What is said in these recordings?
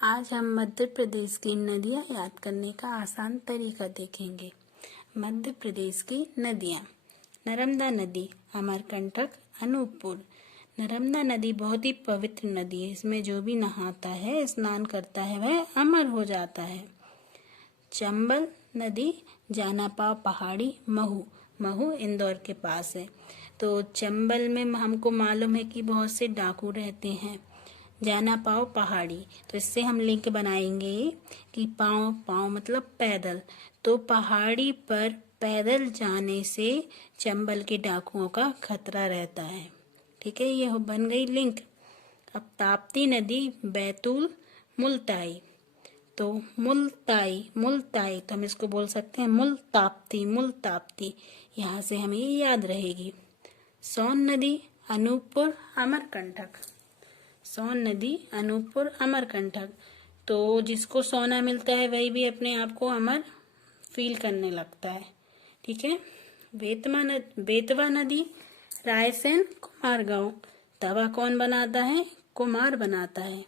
आज हम मध्य प्रदेश की नदियाँ याद करने का आसान तरीका देखेंगे। मध्य प्रदेश की नदियाँ। नर्मदा नदी, अमरकंटक, अनूपपुर। नर्मदा नदी बहुत ही पवित्र नदी है। इसमें जो भी नहाता है, स्नान करता है, वह अमर हो जाता है। चंबल नदी, जानापाव पहाड़ी, महू। महू इंदौर के पास है। तो चंबल में हमको मालूम है कि बहुत से डाकू रहते हैं। जानापाव पहाड़ी, तो इससे हम लिंक बनाएंगे कि पाँव पाँव मतलब पैदल, तो पहाड़ी पर पैदल जाने से चंबल के डाकुओं का खतरा रहता है। ठीक है, यह बन गई लिंक। अब ताप्ती नदी, बैतूल, मुल्ताई। तो मुल्ताई तो हम इसको बोल सकते हैं मुल्ताप्ती। यहाँ से हमें याद रहेगी। सोन नदी, अनूपपुर, अमरकंटक। सोन नदी, अनूपपुर, अमरकंटक। तो जिसको सोना मिलता है वही भी अपने आप को अमर फील करने लगता है। ठीक है। बेतवा नदी, रायसेन, कुमारगांव। तवा कौन बनाता है? कुमार बनाता है।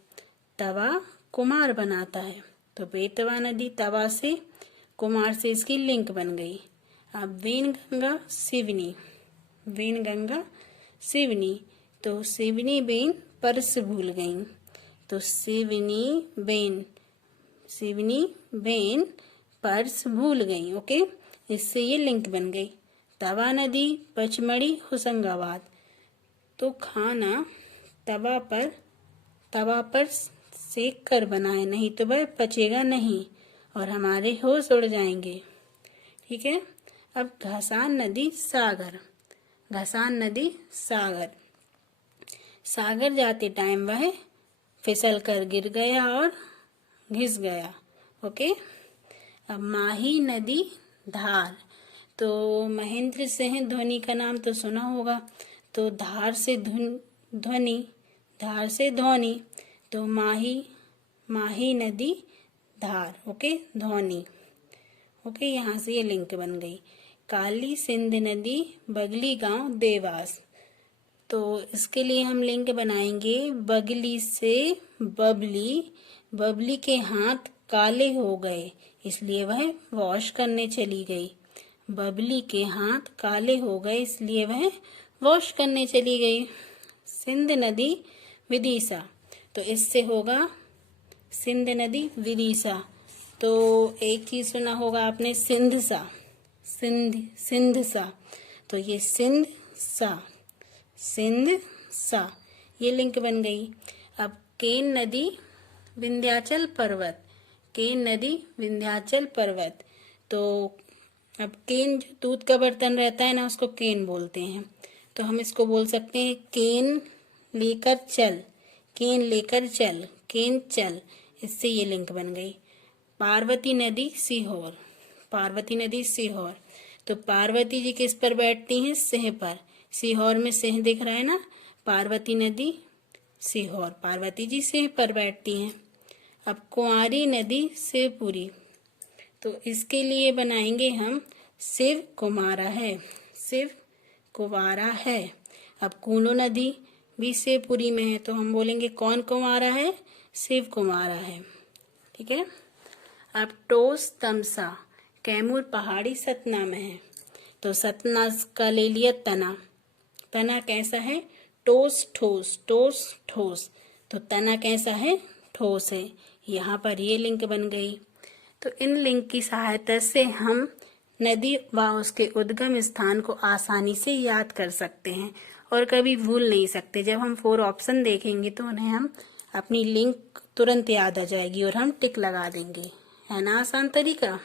तवा कुमार बनाता है। तो बेतवा नदी तवा से, कुमार से इसकी लिंक बन गई। अब वेनगंगा, सिवनी। वेनगंगा, सिवनी। तो सिवनी बेन पर्स भूल गई। तो सिवनी बेन पर्स भूल गई। ओके, इससे ये लिंक बन गई। तवा नदी, पचमढ़ी, होशंगाबाद। तो खाना तवा पर सेक कर बनाए, नहीं तो वह पचेगा नहीं और हमारे होश उड़ जाएंगे। ठीक है। अब घासान नदी, सागर। घासान नदी, सागर जाते टाइम वह फिसल कर गिर गया और घिस गया। ओके। अब माही नदी, धार। तो महेंद्र सिंह धोनी का नाम तो सुना होगा। तो धार से धोनी। तो माही नदी, धार। ओके, धोनी। ओके, यहाँ से ये लिंक बन गई। काली सिंध नदी, बगली गांव, देवास। तो इसके लिए हम लिंक बनाएंगे बगली से बबली। बबली के हाथ काले हो गए, इसलिए वह वॉश करने चली गई। बबली के हाथ काले हो गए, इसलिए वह वॉश करने चली गई। सिंध नदी, विदिशा। तो इससे होगा सिंध नदी, विदिशा। तो एक चीज सुना होगा आपने, सिंध सा। तो ये सिंध सा, ये लिंक बन गई। अब केन नदी, विंध्याचल पर्वत। तो अब केन, जो दूध का बर्तन रहता है ना, उसको केन बोलते हैं। तो हम इसको बोल सकते हैं केन लेकर चल। इससे ये लिंक बन गई। पार्वती नदी, सीहोर। तो पार्वती जी किस पर बैठती हैं? सिंह पर। सीहोर में सिंह दिख रहा है ना, पार्वती नदी, सीहोर। पार्वती जी सिंह पर बैठती हैं। अब कुंवारी नदी, शिवपुरी। तो इसके लिए बनाएंगे हम शिव कुमारा है। अब कूलो नदी भी शिवपुरी में है, तो हम बोलेंगे कौन कुमारा है? शिव कुमारा है। ठीक है। अब टोस तमसा, कैमूर पहाड़ी, सतना में है। तो सतना का ले लिया तना कैसा है? ठोस। तो तना कैसा है? ठोस है। यहाँ पर ये लिंक बन गई। तो इन लिंक की सहायता से हम नदी व उसके उद्गम स्थान को आसानी से याद कर सकते हैं और कभी भूल नहीं सकते। जब हम 4 ऑप्शन देखेंगे तो उन्हें हम अपनी लिंक तुरंत याद आ जाएगी और हम टिक लगा देंगे। है ना आसान तरीका?